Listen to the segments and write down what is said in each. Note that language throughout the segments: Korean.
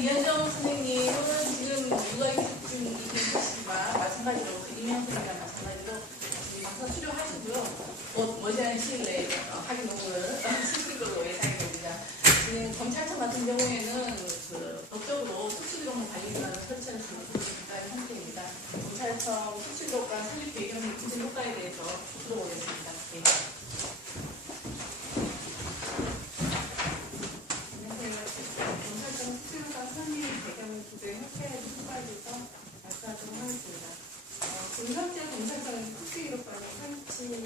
이현정 선생님은 지금 누가 지금 계시지만 마찬가지로 이명 선생님과 마찬가지로 박사 수료하시고요. 곧 머지않은 시일 내에 학위 논문을 쓰실 걸로 예상이 됩니다. 지금 검찰청 같은 경우에는 법적으로 특수기록물 관리기관을 설치할 수 있는 국가의 상태입니다. 검찰청 특수기록관 설립 배경의 구체 효과에 대해서 들어보겠습니다. 네. 검찰청 특수기록관 설립 배경 구조의 효과에 대해서 말씀하도록 하겠습니다. 지금 현재 검찰청에서 특수기록관을 설치할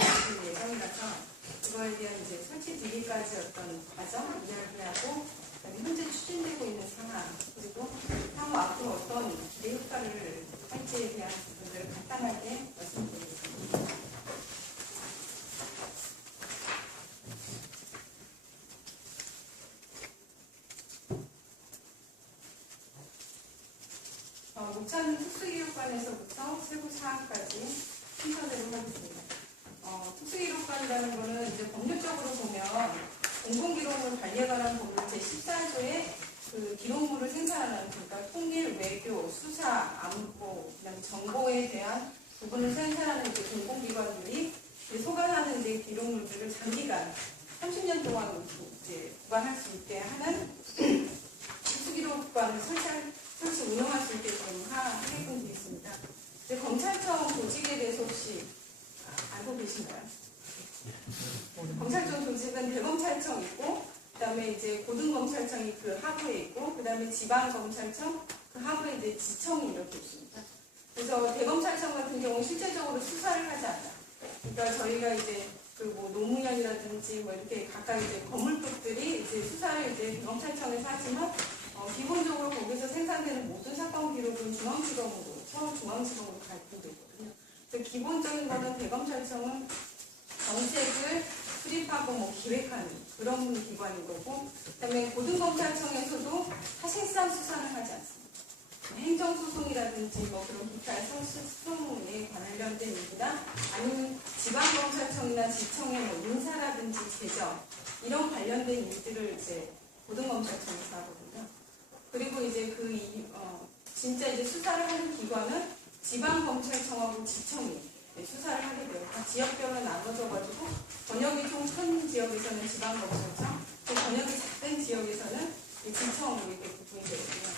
예정이라서 그거에 대한 이제 설치 뒤기까지 어떤 과정 이야기하고 현재 추진되고 있는 상황 그리고 향후 앞으로 어떤 기대 효과를 할지에 대한 부분들을 간단하게 말씀드리겠습니다. 목차는 특수기록관에서부터 세부 사항까지 순서대로 하겠습니다. 특수기록관이라는 것은 이제 법률적으로 보면 공공기록물 관리에 관한 법률 제14조의 그 기록물을 생산하는 그러니까 통일, 외교, 수사, 안보, 그다음에 정보에 대한 부분을 생산하는 이제 공공기관들이 소관하는 이제 기록물들을 장기간 30년 동안 이제 보관할 수 있게 하는 특수기록관을 설치 운영할 수 있게끔 하게끔 되어 있습니다. 이제 검찰청 조직에 대해서 혹시 알고 계신가요? 검찰청 조직은 대검찰청 있고, 그 다음에 이제 고등검찰청이 그 하부에 있고, 그 다음에 지방검찰청, 그 하부에 이제 지청이 이렇게 있습니다. 그래서 대검찰청 같은 경우는 실제적으로 수사를 하지 않아요. 그러니까 저희가 이제 그 뭐 노무현이라든지 뭐 이렇게 각각 이제 건물급들이 이제 수사를 이제 대검찰청에서 하지만 기본적으로 거기서 생산되는 모든 사건 기록은 중앙지검으로, 서울중앙지검으로 발표되어 있거든요. 그래서 기본적인 거는 대검찰청은 정책을 수립하고 뭐 기획하는 그런 기관인 거고, 그다음에 고등검찰청에서도 사실상 수사를 하지 않습니다. 행정소송이라든지 뭐 그런 기타 소송에 관련된 일이나 아니면 지방검찰청이나 지청의 뭐 인사라든지 재정 이런 관련된 일들을 이제 고등검찰청에서 하거든요. 그리고 이제 진짜 이제 수사를 하는 기관은 지방검찰청하고 지청이 수사를 하게 돼요. 지역별로 나눠져가지고 번역이 좀 큰 지역에서는 지방검찰청, 번역이 작은 지역에서는 지청으로 이렇게 구분이 되거든요.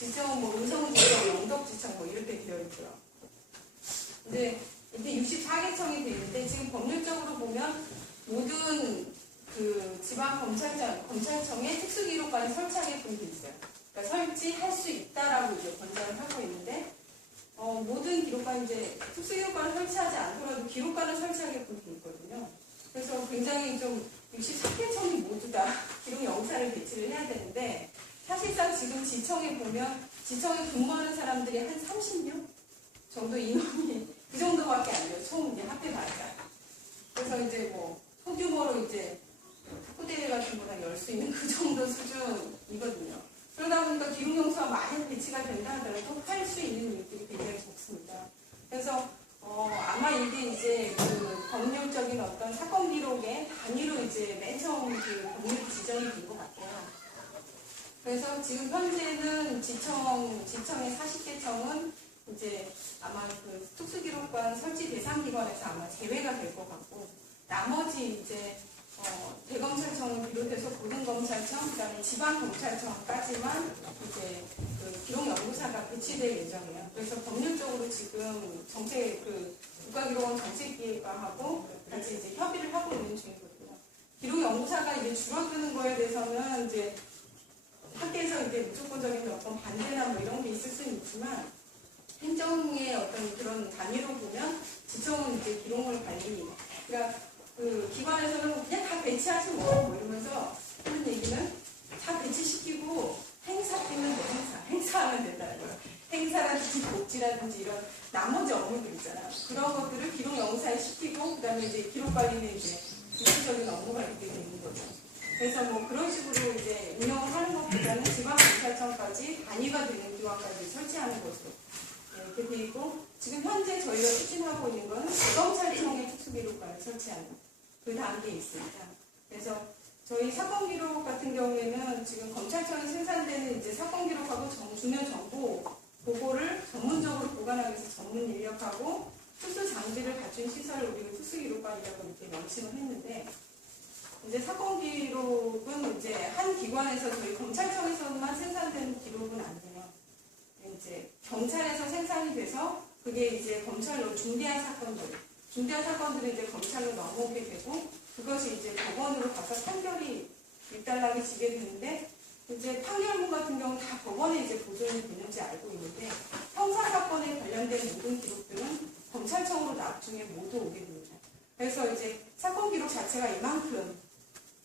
지청은 뭐 음성지청, 영덕지청 뭐 이렇게 되어 있고요. 이제 이게 64개청이 되어 있는데 지금 법률적으로 보면 모든 그 지방검찰청에 특수기록관을 설치하게끔 되어 있어요. 그러니까 설치할 수 있다라고 이제 권장을 하고 있는데 모든 기록관 이제 특수기록관을 설치하지 않더라도 기록관을 설치하게끔 되어 있거든요. 그래서 굉장히 좀 64개청이 모두 다 기록 영사를 배치를 해야 되는데 사실상 지금 지청에 보면 지청에 근무하는 사람들이 한 30명 정도 인원이 그 정도밖에 안 돼요. 총 이제 합해봐야. 그래서 이제 뭐 소규모로 이제 축구대회 같은 거나 열 수 있는 그 정도 수준이거든요. 그러다 보니까 기록용사가 많이 배치가 된다 하더라도 할 수 있는 일들이 굉장히 적습니다. 그래서 아마 이게 이제 그 법률적인 어떤 사건 기록의 단위로 이제 맨 처음 그 법률 지정이 된 것 같아요. 그래서 지금 현재는 지청의 40개청은 이제 아마 그 특수기록관 설치 대상 기관에서 아마 제외가 될 것 같고 나머지 이제 대검찰청을 비롯해서 고등검찰청, 그다음에 지방검찰청까지만 이제 그 기록연구사가 배치될 예정이에요. 그래서 법률적으로 지금 국가기록원 정책기획과하고 같이 이제 협의를 하고 있는 중이거든요. 기록연구사가 이제 줄어드는 거에 대해서는 이제 학계에서 이제 무조건적인 어떤 반대나 뭐 이런 게 있을 수는 있지만 행정의 어떤 그런 단위로 보면 지청은 이제 기록물 관리, 그러니까 그 기관에서는 그냥 다 배치하지 뭐 이러면서 하는 얘기는 다 배치시키고 행사 뛰면 돼, 행사하면 된다는 거예요. 행사라든지 복지라든지 이런 나머지 업무들 있잖아요. 그런 것들을 기록 영사에 시키고 그다음에 이제 기록 관리는 이제 기본적인 업무가 있게 되는 거죠. 그래서 뭐 그런 식으로 이제 운영을 하는 것보다는 지방검찰청까지 단위가 되는 기관까지 설치하는 것으로 이렇게 되어 있고, 지금 현재 저희가 추진하고 있는 건 대검찰청의 특수기록관을 설치하는 그 단계에 있습니다. 그래서 저희 사건 기록 같은 경우에는 지금 검찰청에 생산되는 이제 사건 기록하고 중요 정보 보고를 전문적으로 보관하기 위해서 전문 인력하고 특수 장비를 갖춘 시설을 우리가 특수 기록관이라고 이렇게 명칭을 했는데, 이제 사건 기록은 이제 한 기관에서 저희 검찰청에서만 생산되는 기록은 아니에요. 이제 경찰에서 생산이 돼서 그게 이제 검찰로 중대한 사건들이 이제 검찰로 넘어오게 되고, 그것이 이제 법원으로 가서 판결이 일단락이 지게 되는데, 이제 판결문 같은 경우는 다 법원에 이제 보존이 되는지 알고 있는데, 형사 사건에 관련된 모든 기록들은 검찰청으로 나중에 모두 오게 됩니다. 그래서 이제 사건 기록 자체가 이만큼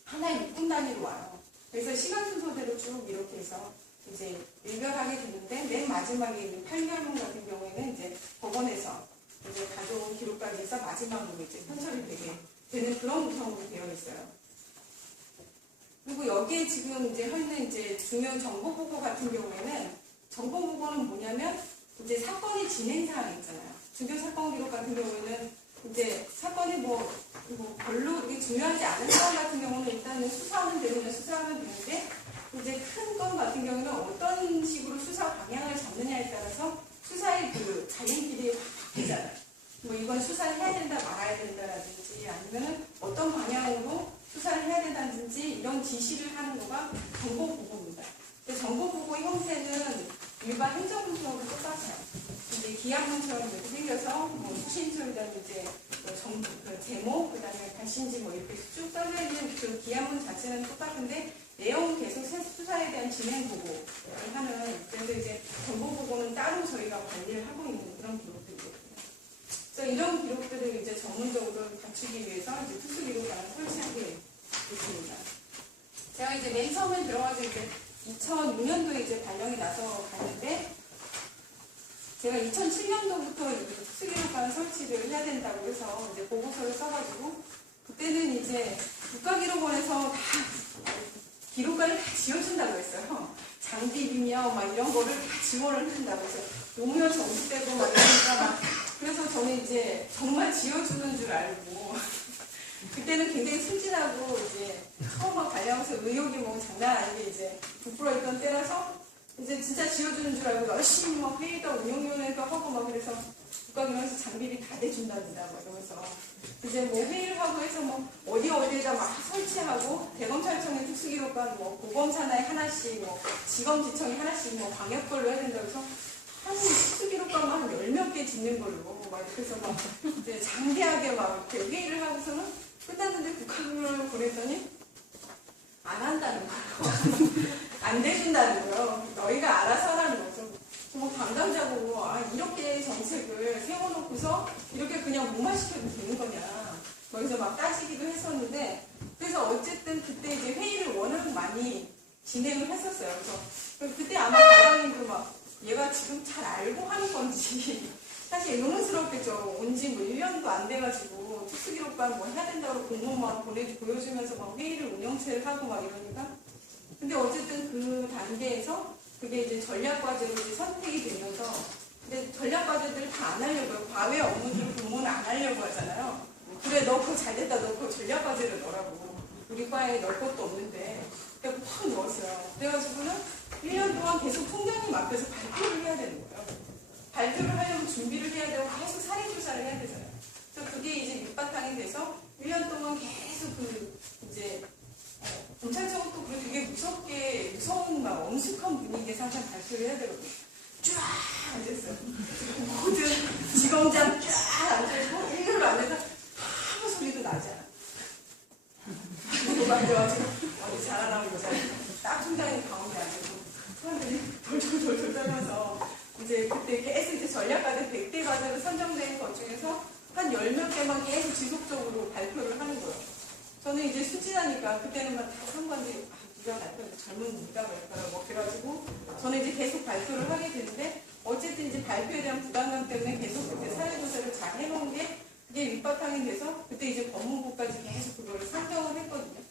하나의 묶음 단위로 와요. 그래서 시간 순서대로 쭉 이렇게 해서 이제 일별하게 되는데, 맨 마지막에 있는 판결문 같은 경우에는 이제 법원에서 이제 가져온 기록까지 해서 마지막으로 이제 편철이 되게 되는 그런 구성으로 되어 있어요. 그리고 여기에 지금 이제 있는 이제 중요 정보 보고 같은 경우에는, 정보 보고는 뭐냐면 이제 사건의 진행 사항이 있잖아요. 중요 사건 기록 같은 경우에는 이제 사건이 뭐 별로 이게 중요하지 않은 사안 같은 경우는 일단은 수사하면 되는데, 이제 큰 건 같은 경우는 어떤 식으로 수사 방향을 잡느냐에 따라서 수사의 그 자연길이 바뀌잖아요. 뭐 이건 수사를 해야 된다 말아야 된다라든지, 아니면은 어떤 방향으로 수사를 해야 된다든지 이런 지시를 하는 거가 정보 보고입니다. 정보 보고의 형태는 일반 행정문서하고 똑같아요. 이제 기합문처럼 이렇게 생겨서 뭐 수신처럼 이제 그 제목, 그다음에 발신지 뭐 이렇게 쭉 써져 있는 그 기합문 자체는 똑같은데, 내용은 계속 수사에 대한 진행 보고를 하는, 그래서 이제 정보 보고는 따로 저희가 관리를 하고 있는 그런 기록들이거든요. 그래서 이런 기록들을 이제 전문적으로 갖추기 위해서 이제 특수 기록관을 설치하게 됐습니다. 제가 이제 맨 처음에 들어가서 이제 2006년도에 이제 발령이 나서 갔는데, 제가 2007년도부터 특수기록관 설치를 해야 된다고 해서 이제 보고서를 써가지고, 그때는 이제 국가기록원에서 다 기록관을 다 지어준다고 했어요. 장비비며 막 이런 거를 다 지원을 해준다고 해서 노무현 정부 때도 막 이러니까 막, 그래서 저는 이제 정말 지어주는 줄 알고 그때는 굉장히 순진하고 이제 처음 발령하면서 의욕이 뭐 장난 아니게 이제 부풀어있던 때라서 이제 진짜 지어주는 줄 알고 열심히 막 회의도 운영위원회도 하고 막, 그래서 국가기록원에서 장비비 다 대준답니다 막 이러면서 이제 뭐 회의를 하고 해서 뭐 어디에다 막 설치하고, 대검찰청의 특수기록관 뭐 고검산하에 하나씩, 뭐 지검지청에 하나씩, 뭐 광역별로 해야 된다고 해서 한 특수기록관만 한 10몇 개 짓는 걸로 막 이렇게 해서 막 이제 장대하게 막 이렇게 회의를 하고서는 끝났는데 국가기록원을 보냈더니 안 한다는 거예요. 안 대준다는 거예요. 너희가 알아서 하라는 거죠. 뭐 담당자고, 이렇게 정책을 세워놓고서 이렇게 그냥 뭐만 시켜도 되는 거냐. 거기서 막 따지기도 했었는데, 그래서 어쨌든 그때 이제 회의를 워낙 많이 진행을 했었어요. 그래서 그때 아마 과장님도 막 얘가 지금 잘 알고 하는 건지, 사실 의문스럽겠죠. 온지 뭐 1년도 안 돼가지고 특수기록관 뭐 해야 된다고 공문만 보여주면서 막 회의를 운영체를 하고 막 이러니까. 근데 어쨌든 그 단계에서 그게 이제 전략과제로 이제 선택이 되면서, 근데 전략과제들을 다 안 하려고요. 과외 업무들을 공모는 안 하려고 하잖아요. 그래, 너 그거 잘 됐다. 너 그거 전략과제를 넣으라고. 우리 과에 넣을 것도 없는데. 그래서 팍 넣었어요. 그래가지고는 1년 동안 계속 총장님 앞에서 발표를 해야 되는 거예요. 발표를 하려면 준비를 해야 되고 계속 사례조사를 해야 되잖아요. 그래서 그게 이제 밑바탕이 돼서 1년 동안 계속 이제 검찰청은 또 되게 무서운 막 엄숙한 분위기에서 항상 발표를 해야 되거든요. 쫙 앉았어요. 모든 지검장 쫙 앉아있고 일렬로 앉아서 아무 소리도 나지 않아. 누구 앉아가지고 어디 자라나고 딱 총장님 가운데 앉아있고 사람들이 돌돌돌돌 떨면서 이제 그때 계속 이제 전략과제 100대 과제로 선정된 것 중에서 한 10몇 개만 계속 지속적으로 발표를 하는 거예요. 저는 이제 순진하니까 그때는 막 다 상관들이 네가 발표 젊은 네가 발표라 뭐 그래가지고 저는 이제 계속 발표를 하게 되는데, 어쨌든 이제 발표에 대한 부담감 때문에 계속 그때 사회조사를 잘 해놓은 게 그게 밑바탕이 돼서 그때 이제 법무부까지 계속 그거를 상정을 했거든요.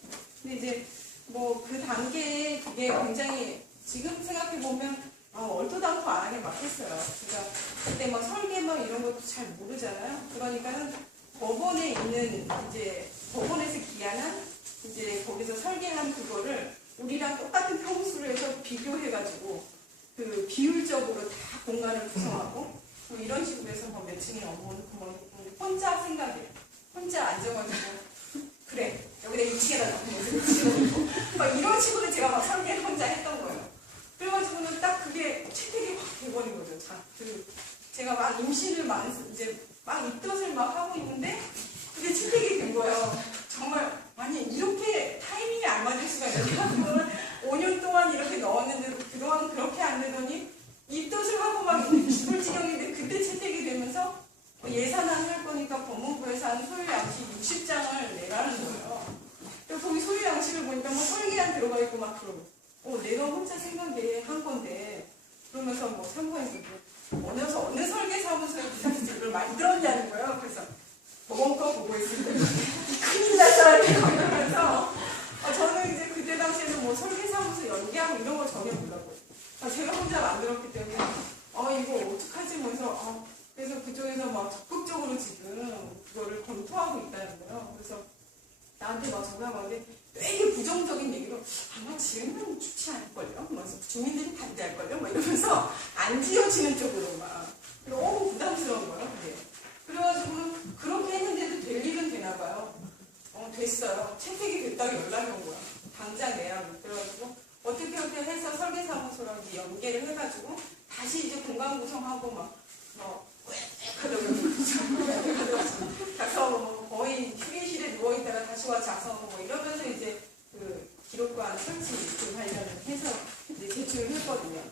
근데 이제 뭐 그 단계에 그게 굉장히 지금 생각해 보면 얼토당토 안 하게 막 했어요. 그러니까 그때 막 설계 막 이런 것도 잘 모르잖아요. 그러니까는 법원에 있는 이제 법원에서 기한한 이제 거기서 설계한 그거를 우리랑 똑같은 평수를 해서 비교해가지고 그 비율적으로 다 공간을 구성하고 뭐 이런 식으로 해서 뭐 몇 층에 어머니 혼자 생각해. 혼자 앉아가지고 그래 여기다 2층에다 놓고 2층에다 놓고 막 이런 식으로 제가 막 설계를 혼자 했던 거예요. 그래가지고는 딱 그게 채택이 확 돼버린 거죠. 자, 제가 막 임신을 이제 막 입덧을 막 하고 있는데 그게 채택이 된 거예요. 정말 아니 이렇게 타이밍이 안 맞을 수가 있나? 5년 동안 이렇게 넣었는데도 그동안 그렇게 안 되더니 입덧을 하고 막 죽을 지경인데 그때 채택이 되면서 예산안 할 거니까 법무부에서 한 소유 양식 60장을 내라는 거예요. 그래서 거기 소유 양식을 보니까 뭐 설계안 들어가 있고 막 그러고 내가 혼자 생각해 한 건데 그러면서 뭐 상관이 어느 설계사무소에 비상시책을 만들었냐는 거예요. 그래서 법원과 보고 있을 때 큰일 났다 이러면서 저는 이제 그때 당시에는 뭐 설계사무소 연계하고 이런 거 전혀 몰랐고요. 제가 혼자 만들었기 때문에 이거 어떡하지 면서 그래서 그쪽에서 막 적극적으로 지금 그거를 검토하고 있다는 거예요. 그래서 나한테 막 전화가 오는데 되게 부정적인 얘기로 아마 지으면 좋지 않을걸요? 그래서 주민들이 반대할걸요? 막 이러면서 안 지어지는 쪽으로 막 너무 부담스러운 거예요. 그게. 그래가지고는 그렇게 했는데도 될 일은 되나 봐요. 됐어요. 채택이 됐다고 연락이 온 거야. 당장 내라고. 그래가지고 어떻게 해서 설계사무소랑 이제 연계를 해가지고 다시 이제 공간 구성하고 가서 거의 휴게실에 누워있다가 다시 와 자서 이러면서 이제 그 기록관 설치 그 관련을 해서 이제 제출을 했거든요.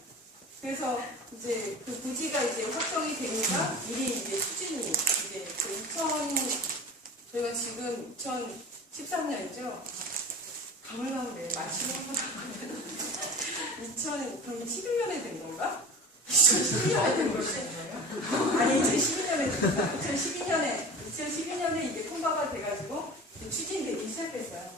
그래서 이제 그 부지가 이제 확정이 되니까 미리 이제 추진이 이제 저희가 지금 2013년이죠. 가물가물해. 마치고 그럼 11년에 된 건가? 2012년에 된 거예요? 아니 2012년에 된 건가? 2012년에 이게 통과가 돼가지고 이제 추진되기 시작했어요.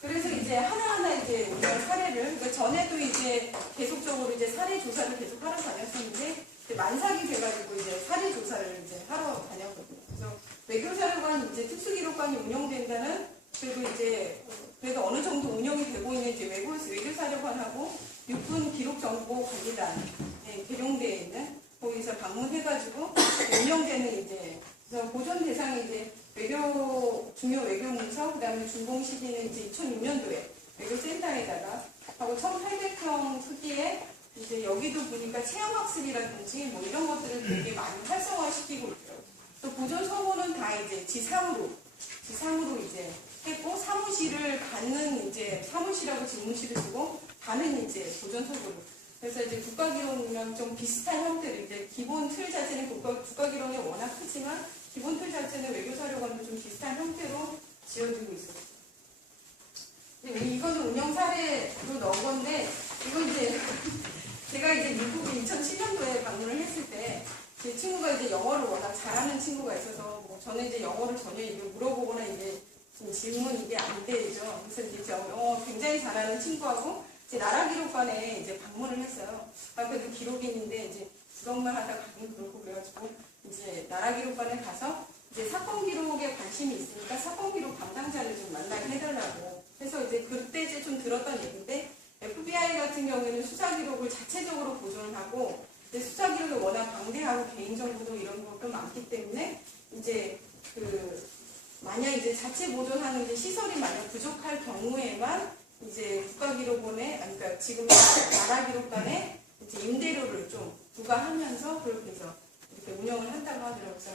그래서 이제 하나하나 이제 우리가 사례를, 그러니까 전에도 이제 계속적으로 이제 사례 조사를 계속 하러 다녔었는데, 이제 만삭이 돼가지고 이제 사례 조사를 이제 하러 다녔거든요. 그래서 외교사료관이 이제 특수기록관이 운영된다는, 그래도 어느 정도 운영이 되고 있는 이제 외교사료관하고 육군 기록정보관리단에 개룡대에 있는 거기서 방문해가지고 운영되는 이제, 그래서 보존 대상이 이제 중요 외교문서, 그 다음에 준공 시기는 이제 2006년도에 외교센터에다가 하고 1800평 크기에 이제 여기도 보니까 체험학습이라든지 뭐 이런 것들을 되게 많이 활성화시키고 있어요. 또 보존 서고는 다 이제 지상으로 이제 했고, 사무실을 갖는 이제 사무실하고 집무실을 두고 가는 이제 보존 서고로. 그래서 이제 국가기록이랑 좀 비슷한 형태로 이제 기본 틀 자체는 국가기록이 워낙 크지만 기본 틀 자체는 외교사료관도 좀 비슷한 형태로 지어지고 있어요. 이거는 운영 사례로 넣은 건데, 이건 이제 제가 이제 미국에 2007년도에 방문을 했을 때 제 친구가 이제 영어를 워낙 잘하는 친구가 있어서 저는 이제 영어를 전혀 이게 물어보거나 이게 질문 이게 안 되죠. 그래서 이제 영어 굉장히 잘하는 친구하고 이제 나라기록관에 이제 방문을 했어요. 그래도 기록인인데 이제 그것만 하다 가긴 그렇고 그래가지고 이제 나라기록관에 가서 이제 사건 기록에 관심이 있으니까 사건 기록 담당자를 좀 만나게 해달라고. 그래서 이제 그때 이제 좀 들었던 얘기인데 FBI 같은 경우에는 수사 기록을 자체적으로 보존을 하고 이제 수사 기록이 워낙 방대하고 개인정보도 이런 것도 많기 때문에 이제 만약 이제 자체 보존하는 이제 시설이 만약 부족할 경우에만 이제 국가기록원에, 그러니까 지금 나라기록관에 이제 임대료를 좀 부과하면서 그렇게 해서 이렇게 운영을 한다고 하더라고요. 그래서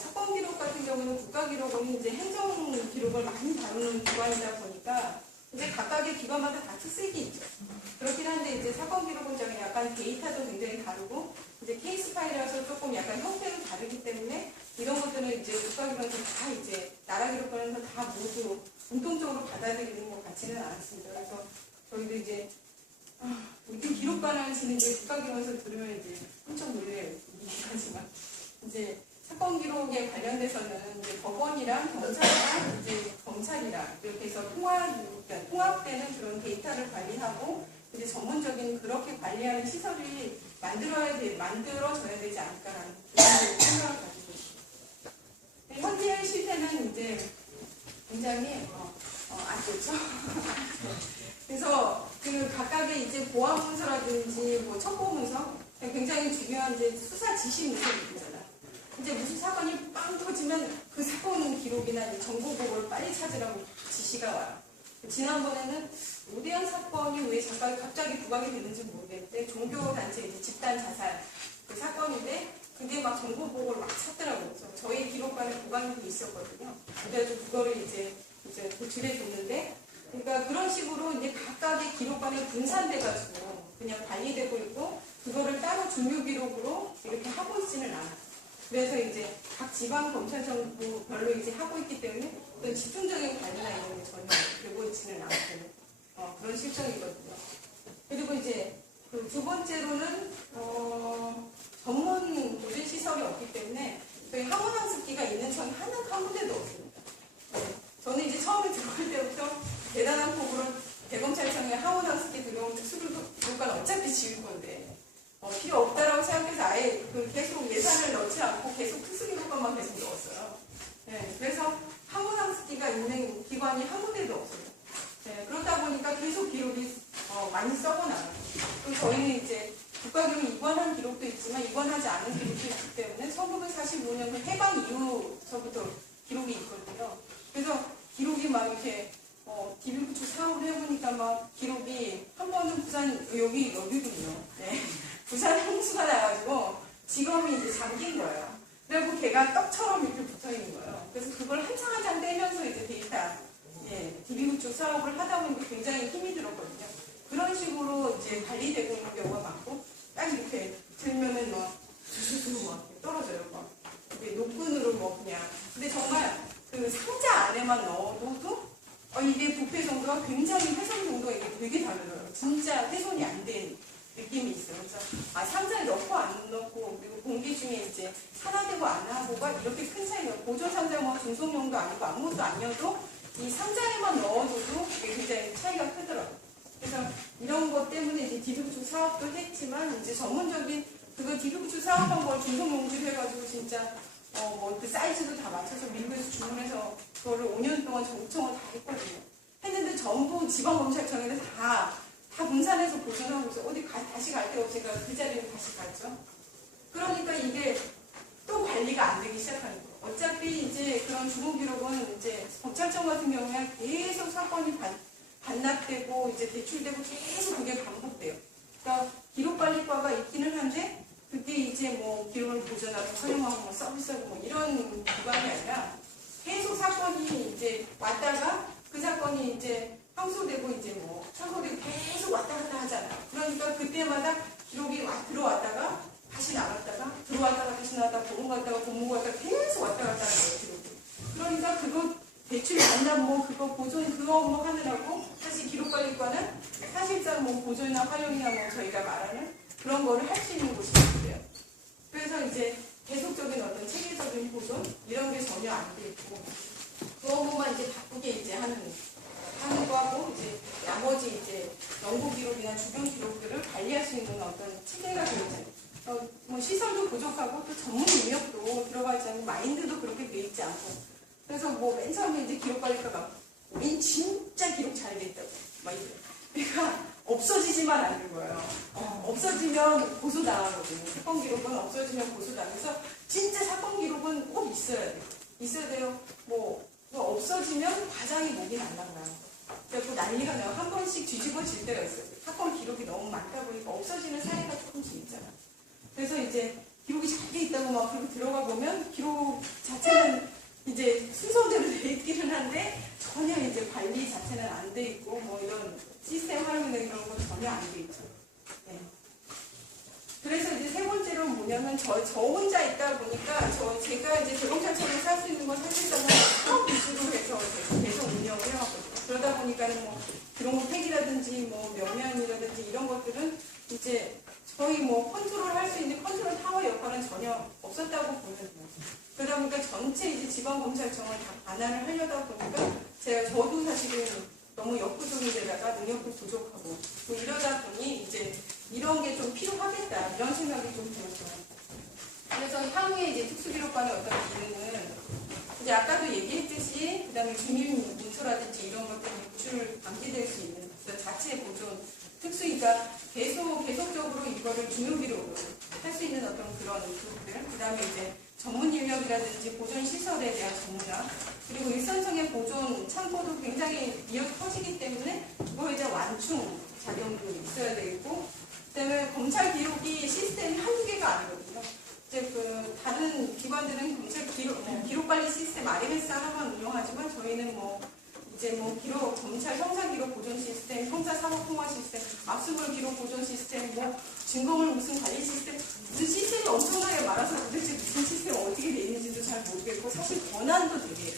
사건 기록 같은 경우는 국가기록원이 이제 행정 기록을 많이 다루는 기관이다 보니까 이제 각각의 기관마다 다 특색이 있죠. 그렇긴 한데 이제 사건 기록은 약간 데이터도 굉장히 다르고 이제 케이스 파일이라서 조금 약간 형태도 다르기 때문에 이런 것들은 이제 국가기록에서 다 이제 나라기록관에서 다 모두 공통적으로 받아들이는 것 같지는 않습니다. 그래서 저희도 이제 이렇게 기록관 하시는 게 국가기록에서 들으면 이제 엄청 놀래요. 하지만 이제 사건 기록에 관련돼서는 이제 법원이랑 검찰이랑 이렇게 해서 통합되는 그런 데이터를 관리하고 이제 전문적인 그렇게 관리하는 시설이 만들어져야 되지 않을까라는 그런 생각을 가지고 있습니다. 현재 실태는 이제 굉장히 안 좋죠. 그래서 그 각각의 이제 보안 문서라든지 뭐 첩보 문서 굉장히 중요한 이제 수사 지시 문서입니다. 이제 무슨 사건이 빵 터지면 그 사건 기록이나 이제 정보 보고를 빨리 찾으라고 지시가 와요. 지난번에는 오대양 사건이 왜 갑자기 부각이 되는지 모르겠는데 종교단체 이제 집단 자살 그 사건인데 그게 막 정보 보고를 막 찾더라고요. 그래서 저희 기록관에 보관이 돼 있었거든요. 그래서 그거를 이제 도출해 줬는데 그러니까 그런 식으로 이제 각각의 기록관에 분산돼가지고 그냥 관리되고 있고 그거를 따로 중요 기록으로 이렇게 하고 있지는 않아요. 그래서 이제 각 지방 검찰청별로 이제 하고 있기 때문에 어떤 집중적인 관리나 이런 게 전혀 되고 있지는 않고 그런 실정이거든요. 그리고 이제 그 두 번째로는 전문 보존 시설이 없기 때문에 저희 항원항습기가 있는 천 한 군데도 없습니다. 네. 저는 이제 처음에 들어올 때부터 대단한 폭으로 대검찰청에 항원항습기 들어오면 특수기록관 어차피 지울 건데 필요 없다라고 생각해서 아예 계속 예산을 넣지 않고 계속 특수기록관만 계속 넣었어요. 네. 그래서 항원항습기가 있는 기관이 한 군데도 없어요. 네. 그러다 보니까 계속 기록이 많이 썩어나가요. 그리고 저희는 이제 국가기록 입원한 기록도 있지만 입원하지 않은 기록도 있기 때문에 1945년 해방 이후서부터 기록이 있거든요. 그래서 기록이 막 이렇게 DB9 사업을 해보니까 막 기록이 한 번은 부산 여기군요. 네. 부산 홍수가 나가지고 직원이 이제 잠긴 거예요. 그리고 걔가 떡처럼 이렇게 붙어 있는 거예요. 그래서 그걸 한창 떼면서 이제 데이터 DB9 사업을 하다 보니까 굉장히 힘이 들었거든요. 그런 식으로 이제 관리되고 있는 경우가 많고 딱 이렇게 들면은 막 떨어져요. 막 노끈으로 뭐 그냥. 근데 정말 그 상자 안에만 넣어도 이게 부패 정도가 굉장히 훼손 정도가 이게 되게 다르더라고요. 진짜 훼손이 안 된 느낌이 있어요. 그래서 상자에 넣고 안 넣고 그리고 공기 중에 이제 산화되고 안 하고가 이렇게 큰 차이가 보존 상자 뭐 중성용도 아니고 아무것도 아니어도 이 상자에만 넣어줘도 이게 굉장히 차이가 크더라고요. 그래서 이런 것 때문에 이제 DB9 사업도 했지만 이제 전문적인 그거 DB9 사업한 걸 중성용지로 해가지고 진짜 그 사이즈도 다 맞춰서 미국에서 주문해서 그거를 5년 동안 요청을 다 했거든요. 했는데 전부 지방검찰청에서 다 분산해서 보존하고 있어. 어디 다시 갈 데가 없으니까 그 자리로 다시 갔죠. 그러니까 이게 또 관리가 안 되기 시작하는 거예요. 어차피 이제 그런 주문 기록은 이제 검찰청 같은 경우에 계속 사건이 반납되고 이제 대출되고 계속 그게 반복돼요. 그러니까 기록관리과가 있기는 한데 그게 이제 뭐 기록을 보존하고 활용하고 뭐 서비스하고 뭐 이런 기관이 아니라 계속 사건이 이제 왔다가 그 사건이 이제 항소되고 이제 뭐 항소되고 계속 왔다 갔다 하잖아요. 그러니까 그때마다 기록이 들어왔다가 다시 나갔다가 들어왔다가 다시 나갔다가 보고 갔다가 본문 갔다가 계속 왔다 갔다 하는 거예요. 기록이. 그러니까 그거 대출 반납 뭐 그거 보존 그거 뭐 하느라고 사실 기록관리과는 사실상 뭐 보존이나 활용이나 뭐 저희가 말하는 그런 거를 할 수 있는 곳이 없어요. 그래서 이제 계속적인 어떤 체계적인 보존 이런 게 전혀 안 돼 있고 그거만 이제 바꾸게 이제 하는 거하고 이제 나머지 이제 연구 기록이나 주변 기록들을 관리할 수 있는 어떤 체계가 되어있잖아요. 뭐 시설도 부족하고 또 전문 인력도 들어가지 않고 마인드도 그렇게 돼 있지 않고 그래서 뭐 맨 처음에 이제 기록관리과가 우린 진짜 기록 잘 돼 있다고 막 이래. 그러니까 없어지지만 않는 거예요. 없어지면 고소당하거든요. 사건 기록은 없어지면 고소당해서 진짜 사건 기록은 꼭 있어야 돼요. 있어야 돼요. 뭐 없어지면 과장이 목이 날라가요. 그래서 난리가 나요. 한 번씩 뒤집어질 때가 있어요. 사건 기록이 너무 많다 보니까 없어지는 사례가 조금씩 있잖아요. 그래서 이제 기록이 잘 돼 있다고 막 그렇게 들어가 보면 기록 자체는 이제 순서대로 돼 있기는 한데 전혀 이제 관리 자체는 안 돼 있고 뭐 이런 시스템 활용이나 이런 건 전혀 안 돼 있죠. 네. 그래서 이제 세 번째로 뭐냐면 저 혼자 있다 보니까 제가 이제 대검찰청에서 할 수 있는 건 사실상은 사업 위주로 해서 계속 운영을 해왔거든요. 그러다 보니까는 뭐 기록물 팩이라든지 뭐 명령이라든지 이런 것들은 이제 거의 뭐 컨트롤 할 수 있는 컨트롤 타워 역할은 전혀 없었다고 보면 돼요. 그러다 보니까 전체 이제 지방검찰청을 다 반환을 하려다 보니까 저도 사실은 너무 역부족인 데다가 능력도 부족하고 뭐 이러다 보니 이제 이런 게 좀 필요하겠다 이런 생각이 좀 들었어요. 그래서 향후에 이제 특수기록관의 어떤 기능은 이제 아까도 얘기했듯이 그다음에 기밀 이런 것 때문에 구출 방지될 수 있는 자체 보존 특수이자 계속적으로 이거를 중요 기록으로 할 수 있는 어떤 그런 기록들, 그 다음에 이제 전문 인력이라든지 보존 시설에 대한 전문화, 그리고 일선성의 보존 창고도 굉장히 커지기 때문에 그거에 대한 완충 작용도 있어야 되겠고, 그다음에 검찰 기록이 시스템이 한두 개가 아니거든요. 이제 그 다른 기관들은 검찰 기록 관리 시스템 RMS 하나만 운영하지만 저희는 검찰 형사 기록 보존 시스템, 형사 사법 통화 시스템, 압수물 기록 보존 시스템, 증거물 무슨 관리 시스템, 무슨 시스템이 엄청나게 많아서 도대체 무슨 시스템 어떻게 돼 있는지도 잘 모르겠고, 사실 권한도 되게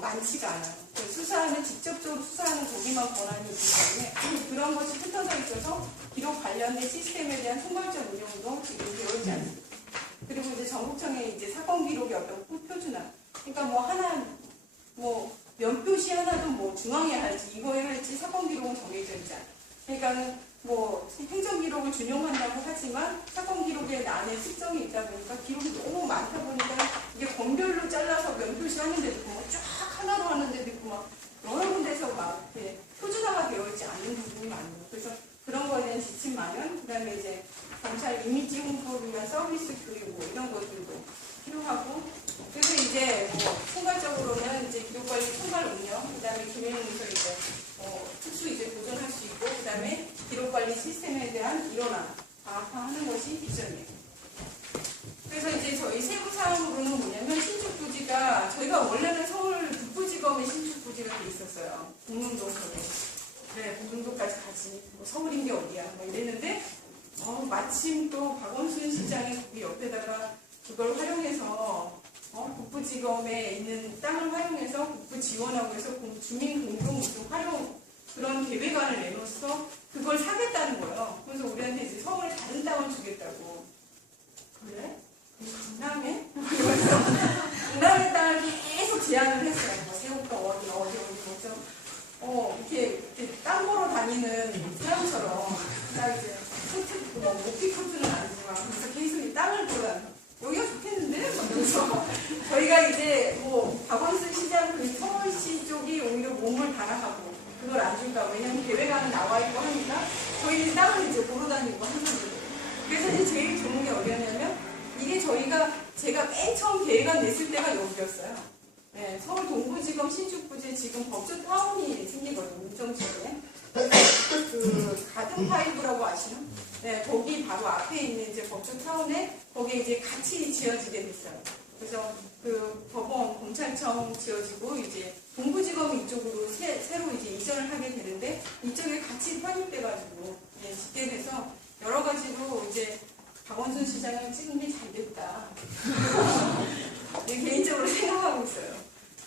많지가 않아요. 수사하면 직접적으로 수사하는 거기만 권한이 있기 때문에 그런 것이 흩어져 있어서 기록 관련된 시스템에 대한 총괄적 운영도 지금 되어있지 않습니다. 그리고 이제 전국청의 이제 사건 기록의 어떤 표준화, 그러니까 면표시 하나도 중앙에 할지 이거에 할지 사건 기록은 정해져 있지 않아요. 그러니까는 행정 기록을 준용한다고 하지만 사건 기록에 안에 특성이 있다 보니까 기록이 너무 많다 보니까 이게 권별로 잘라서 면표시 하는 데도 있고 쫙 하나로 하는 데도 있고 여러 군데서 이렇게 표준화가 되어 있지 않은 부분이 많아요. 그래서 그런 거에 대한 지침 마련, 그다음에 이제 검찰 이미지 홍보를 위한 서비스 교육 이런 것들도 필요하고, 그래서 이제 총괄적으로는 이제 기록관리 총괄 운영, 그다음에 기밀문서 이제 특수 이제 보존할 수 있고, 그다음에 기록관리 시스템에 대한 일원화, 과학화하는 것이 비전이에요. 그래서 이제 저희 세부 사항으로는 뭐냐면 신축부지가 저희가 원래는 서울 북부지검에 신축부지가 돼 있었어요. 공릉동쪽에. 그래, 공릉동까지 가지. 서울인 게 어디야? 이랬는데 마침 또 박원순 시장이 거기 옆에다가 그걸 활용해서 북부지검에 있는 땅을 활용해서 북부 지원하고 해서 주민 공동 활용 그런 계획안을 내놓아서 그걸 사겠다는 거예요. 그래서 우리한테 이제 서울에 다른 땅을 주겠다고. 그래? 강남에? 강남의 땅을 계속 제안을 했어요. 세우가 어디 이렇게 땅 보러 다니는 사람처럼 딱 이제 오피 코트는 아니지만 그래서 계속 이 땅을 보러 여기가 좋겠는데? 그래서 저희가 이제 박원순 시장 서울시 쪽이 오히려 몸을 달아가고 그걸 안 줄까. 왜냐면 계획안은 나와 있고 하니까 저희는 땅을 이제 보러 다니고 하는 거예요. 그래서 이제 제일 좋은 게 어디였냐면 이게 제가 맨 처음 계획안 냈을 때가 여기였어요. 네, 서울 동부지검 신축부지에 지금 법조타운이 생기거든요. 인정지역에. 그 가든파이브라고 아시나? 네, 거기 바로 앞에 있는 이제 법조타운에 거기에 이제 같이 지어지게 됐어요. 그래서 그 법원, 검찰청 지어지고 이제 동부지검 이쪽으로 새로 이제 이전을 하게 되는데 이쪽에 같이 편입돼가지고 짓게 돼서 여러 가지로 이제 박원순 시장을 찍은 게 잘 됐다. 개인적으로 생각하고 있어요.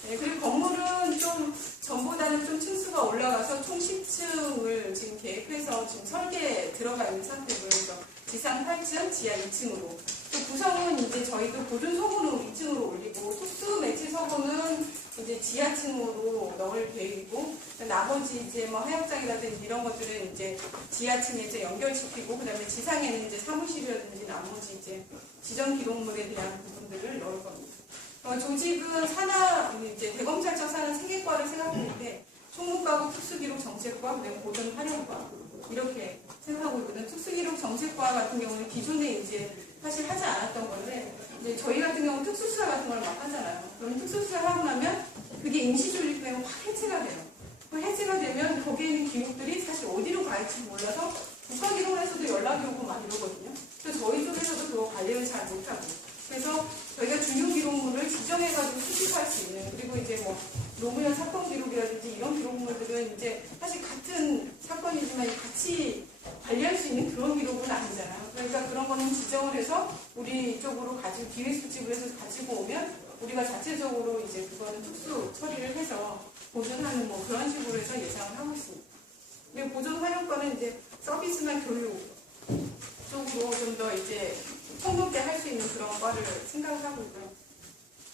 네, 그리고 건물은 좀 전보다는 좀 층수가 올라가서 총 10층을 지금 계획해서 지금 설계에 들어가 있는 상태고요. 그래서 지상 8층, 지하 2층으로. 또 구성은 이제 저희도 보존 소분으로 2층으로 올리고 특수 매체 서분은 이제 지하층으로 넣을 계획이고 나머지 이제 하역장이라든지 이런 것들은 이제 지하층에 이제 연결시키고 그다음에 지상에는 이제 사무실이라든지 나머지 이제 지정 기록물에 대한 부분들을 넣을 겁니다. 조직은 이제 대검찰청 산하 3개과를 생각하는데 총무과고 특수기록 정책과 그다음에 보존 활용과 이렇게 생각하고 있거든요. 특수기록 정책과 같은 경우는 기존에 이제 사실 하지 않았던 건데 이제 저희 같은 경우는 특수수사 같은 걸 막 하잖아요. 그럼 특수수사를 하고 나면 그게 임시조직되면 확 해체가 돼요. 그 해체가 되면 거기에 있는 기록들이 사실 어디로 갈지 몰라서 국가기록원에서도 연락이 오고 막 이러거든요. 그래서 저희 쪽에서도 그거 관리를 잘 못하고 그래서 저희가 중요 기록물을 지정해가지고 수집할 수 있는 그리고 이제 노무현 사건 기록이라든지 이런 기록물들은 이제 사실 같은 사건이지만 같이 관리할 수 있는 그런 기록은 아니잖아요. 그러니까 그런 거는 지정을 해서 우리 쪽으로 기획 수집을 해서 가지고 오면 우리가 자체적으로 이제 그거는 특수 처리를 해서 보존하는 그런 식으로 해서 예상을 하고 있습니다. 그리고 보존 활용권은 이제 서비스나 교육 쪽으로 좀 더 이제 통롭게 할 수 있는 그런 과를 생각하고 있고요.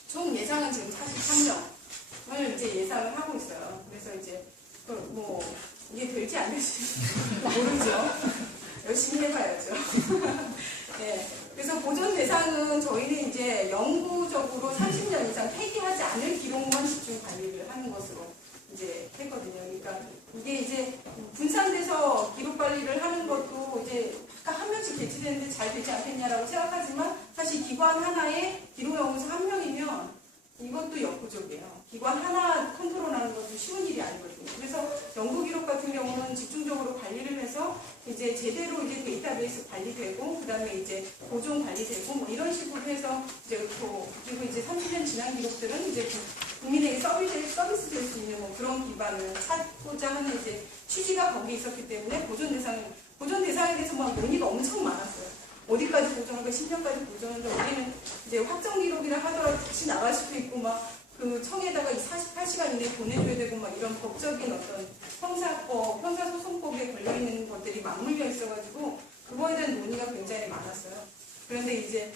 총 예상은 지금 43명을 이제 예상을 하고 있어요. 그래서 이제 이게 될지 안 될지 모르죠. 열심히 해봐야죠. 네. 그래서 보존 대상은 저희는 이제 영구적으로 30년 이상 폐기하지 않을 기록만 집중 관리를 하는 것으로 이제 이제 했거든요. 그러니까 이게 이제 분산돼서 기록 관리를 하는 것도 이제 각각 한 명씩 배치되는데 잘 되지 않겠냐라고 생각하지만 사실 기관 하나에 기록 연구소 한 명이면 이것도 역부족이에요. 기관 하나 컨트롤하는 것도 쉬운 일이 아니거든요. 그래서 연구 기록 같은 경우는 집중적으로 관리를 해서 이제 제대로 이제 데이터베이스 관리되고 그다음에 이제 보존 관리되고 뭐 이런 식으로 해서 이제 그리고 이제 30년 지난 기록들은 이제 국민에게 서비스 될 수 있는 뭐 그런 기반을 찾고자 하는 이제 취지가 거기에 있었기 때문에 보존 대상에 대해서 막 논의가 엄청 많았어요. 어디까지 보존하고 10년까지 보존하는데 우리는 이제 확정 기록이라 하더라도 다시 나갈 수도 있고 막 그 청에다가 48시간 이내에 보내줘야 되고 막 이런 법적인 어떤 형사소송법에 걸려있는 것들이 맞물려 있어가지고 그거에 대한 논의가 굉장히 많았어요. 그런데 이제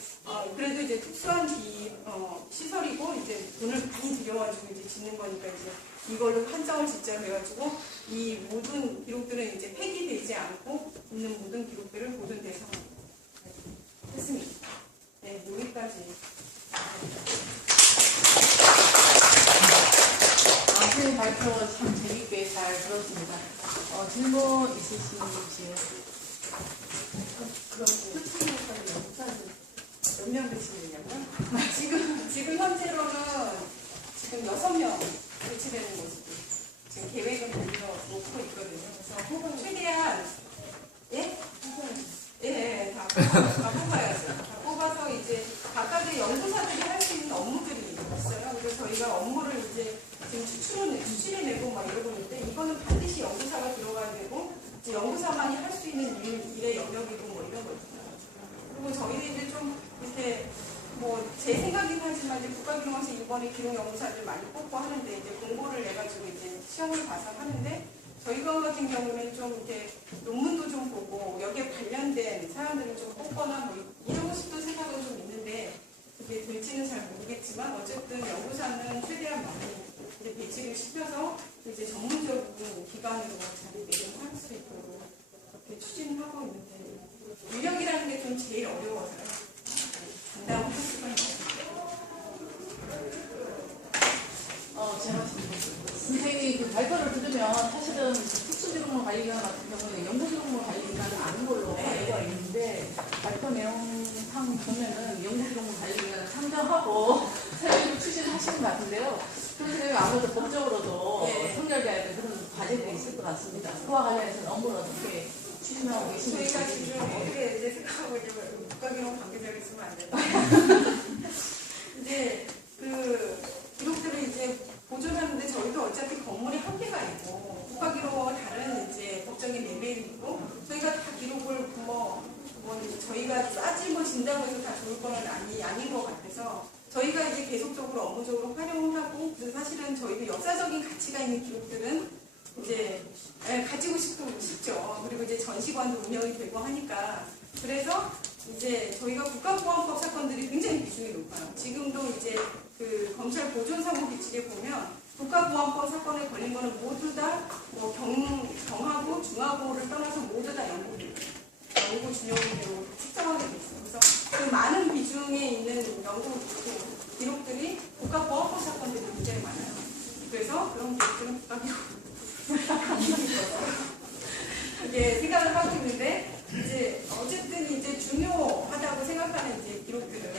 그래도 이제 특수한 시설이고 이제 돈을 많이 들여가지고 이제 짓는 거니까 이제 이걸로 한정을 짓자 그래가지고 이 모든 기록들은 이제 폐기되지 않고 있는 모든 기록들을 보존 대상으로 했습니다. 네, 여기까지. 선생님 발표 참 재밌게 잘 들었습니다. 질문 있으신지? 그럼 표창력까지 연구사는 몇 명 배치되냐고요? 지금 현재로는 지금 6명 배치되는 모습이 지금 계획은 놓고 있거든요. 그래서 최대한 다 뽑아야죠. 다 뽑아서 이제 각각의 연구사들이 할 수 있는 업무들이 있어요. 그래서 저희가 업무를 이제 지금 추진해 내고 막 이러고 있는데 이거는 반드시 연구사가 들어가야 되고 이제 연구사만이 할 수 있는 일의 영역이고 뭐 이런 거있잖아요. 그리고 저희는 이제 좀 이렇게 뭐 제 생각이긴 하지만 이제 국가기록원에서 이번에 기록연구사들 많이 뽑고 하는데 이제 공고를 내가지고 이제 시험을 봐서 하는데 저희 거 같은 경우는 좀 이렇게 논문도 좀 보고 여기에 관련된 사람들을 좀 뽑거나 뭐 이러고 싶은 생각은 좀 있는데 그게 될지는 잘 모르겠지만 어쨌든 연구사는 최대한 많이 이제 배치를 시켜서 이제 전문적인 기관으로 자리 매김할 수 있도록 그렇게 추진하고 있는데 인력이라는 게 좀 제일 어려워서요. 장담을 할 수가 있어요. 선생님이 그 발표를 들으면 사실은 특수기록물 관리기관 같은 경우는 연구기록물 관리기관은 아닌 걸로 알고 있는데 발표 내용상 보면은 연구기록물 관리기관을 상정하고 새로 추진하시는 것 같은데요. 그래서 아무래도 법적으로도 성결돼야 될 그런 과제들이 있을 것 같습니다. 그와 관련해서는 업무를 어떻게 추진하고 계신지. 저희가 지금 어떻게 이제 생각하고 있냐면 국가기록 관계자가 있으면 안 된다. 이제 그 기록들을 이제 보존하는데 저희도 어차피 건물에 한계가 있고 국가기록과 다른 이제 법적인 레벨이 있고 저희가 다 기록을 뭐 저희가 싸질진다고 해서 다 좋을 거는 아닌 것 같아서 저희가 이제 계속적으로 업무적으로 활용을 하고 그래서 사실은 저희도 역사적인 가치가 있는 기록들은 이제 가지고 싶죠. 그리고 이제 전시관도 운영이 되고 하니까 그래서 이제 저희가 국가보안법 사건들이 굉장히 비중이 높아요. 지금도 이제 그 검찰 보존사무 규칙에 보면 국가보안법 사건에 걸린 거는 모두 다 뭐 경하고 중하고를 떠나서 모두 다 연구 준용으로 측정하게 돼 있어요. 그래서 그 많은 비중에 있는 연구 기록들이 국가보안법 사건들이 굉장히 많아요. 그래서 그런 기록들은 국가기록 이게 생각을 하고 있는데 이제 어쨌든 이제 중요하다고 생각하는 이제 기록들은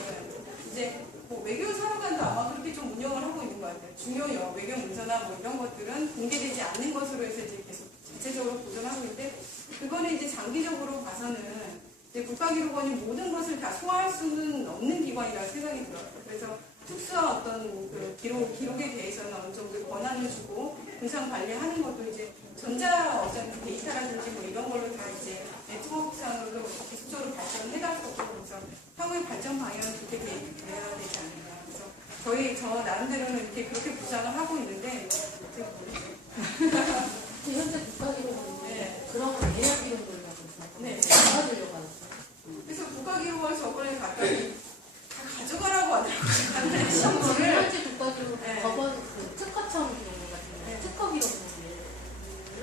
이제 뭐 외교사무관도 아마 그렇게 좀 운영을 하고 있는 것 같아요. 중요해요. 외교 문서나 뭐 이런 것들은 공개되지 않는 것으로 해서 이제 계속 자체적으로 보존하고 있는데 그거는 이제 장기적으로 봐서는 이제 국가기록원이 모든 것을 다 소화할 수는 없는 기관이라고 생각이 들어요. 그래서 특수한 어떤 그 기록에 대해서는 어느 정도 권한을 주고 분산 관리하는 것도 이제 전자 어떤 데이터라든지 뭐 이런 걸로 다 이제 네트워크상으로 계속적으로 발전을 해가지고 그래서 향후의 발전 방향은 그렇게 돼야 되지 않을까. 그래서 저 나름대로는 이렇게 그렇게 구상을 하고 있는데 현재 국가기록원은 그런 대략 기록물이라고 네. 잡아주려고 하는 그래서 국가기록원 저번에 갔더니 다 가져가라고 하더라고요. 지금 현재 국가기록 네. 법원 그 특허청 기록물 같은 경우 특허 기록물들은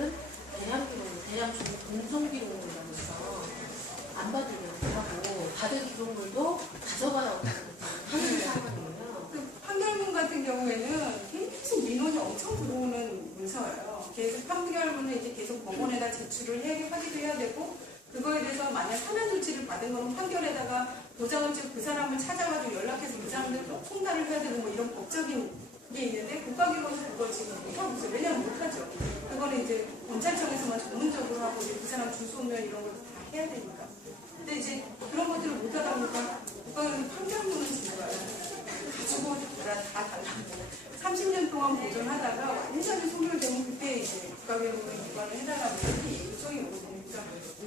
대량 기록물, 대량 공송 기록물이라고 해서 안 받으려고 하고 받은 기록물도 가져가라고 하는 상황이에요. 그 판결문 같은 경우에는 굉장히 민원이 엄청 들어오는 문서예요. 계속 판결문을 이제 계속 법원에다 제출을 하기도 해야 되고, 그거에 대해서 만약 산안 조치를 받은 거는 판결에다가 도장을 찍고 그 사람을 찾아가지고 연락해서 그 사람들 송달을 해야 되는 뭐 이런 법적인 게 있는데, 국가기록원에서 그걸 지금 못하고 있어요. 왜냐면 못하죠. 그거는 이제 검찰청에서만 전문적으로 하고, 이제 그 사람 주소면 이런 걸 다 해야 되니까. 근데 이제 그런 것들을 못하다 보니까 국가기록원 판결문을 준 거예요. 가지고 다 달라고 30년 동안 보존하다가 완전히 소멸되면 그때 이제 국가기록원에 기관을 해달라고 이렇게 요청이 오거든요.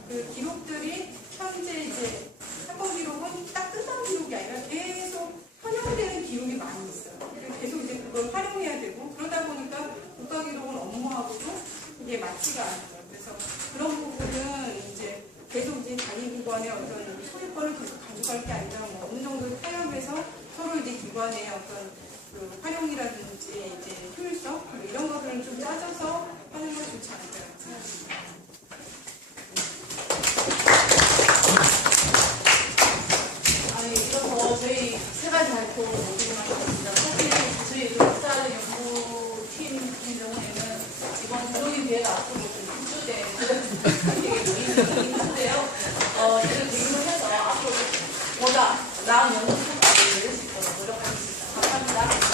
그 기록들이 현재 이제 사건 기록은 딱 끝난 기록이 아니라 계속 현역되는 기록이 많이 있어요. 계속 이제 그걸 활용해야 되고, 그러다 보니까 국가기록원 업무하고도 이게 맞지가 않아요. 그래서 그런 부분은 이제 계속 이제 단위기관의 어떤 소유권을 계속 가져갈 게 아니라 뭐 어느 정도 타협해서 서로 이제 기관의 어떤 그 활용이라든지 이제 효율성 뭐 이런 것들을 좀 따져서 하는 건 좋지 않을까 생각합니다. 아니, 이어서 저희 세 가지 발표 모두를 하겠습니다. 사실 저희 역사를 연구팀 같은 경우에는 이번 구독인 대회가 앞으로 좀 힘주된 되게 힘든데요. 이를 기준으로 해서 앞으로 보다 나은 연구 성과를 낼 수 있도록 노력하겠습니다. 감사합니다.